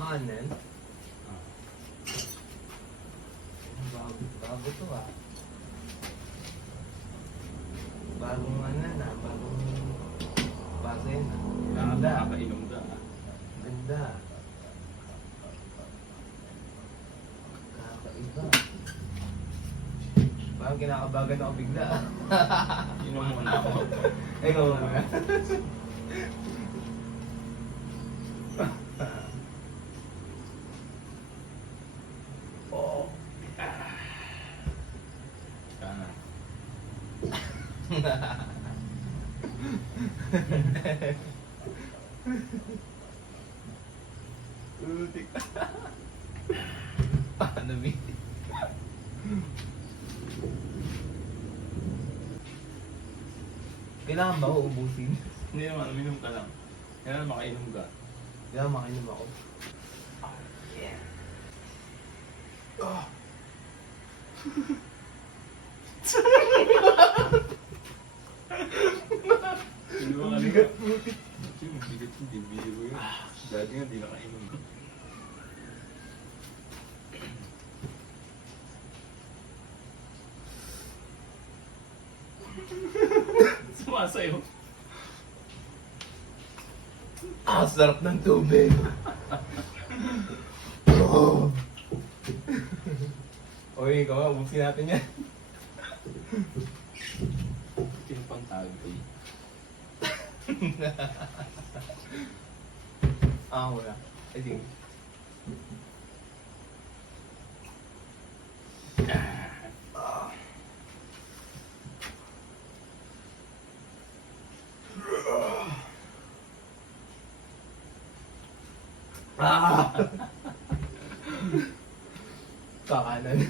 Ano yan? Bago to ah. Bagong ano na, bagong base yan ah. Ganda. Nakakainom ka. Ganda. Kakaiba. Parang kinakabagan ako bigla ah. Inom mo na ako. Ikaw muna. Oh. Sana. Utik. Ano mi? Kailangan ba ako ubusin? Hindi naman, uminom ka lang. Kailan makainom ka? Kailangan makainom ako. Oh. Hindi mo kanina. Bigat putik. Yung bigat yung bibili ko yun. Dati nga, di nakainom ka. Sumasayo. Ah, sarap ng tubig. Oh. Oy, ikaw nga, ubusin natin yan. Yung pangtagay. Ah, wala. I think. Ah. Ah! Kakanan.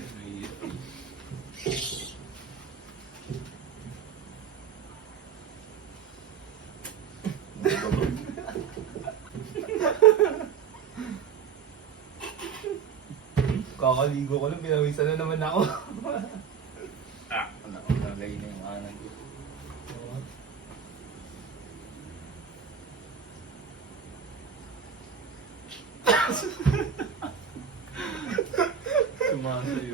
Kakaligo ko lang, pinawisan na naman ako. Anak, nalagay na yung anak ko. Sumasayo.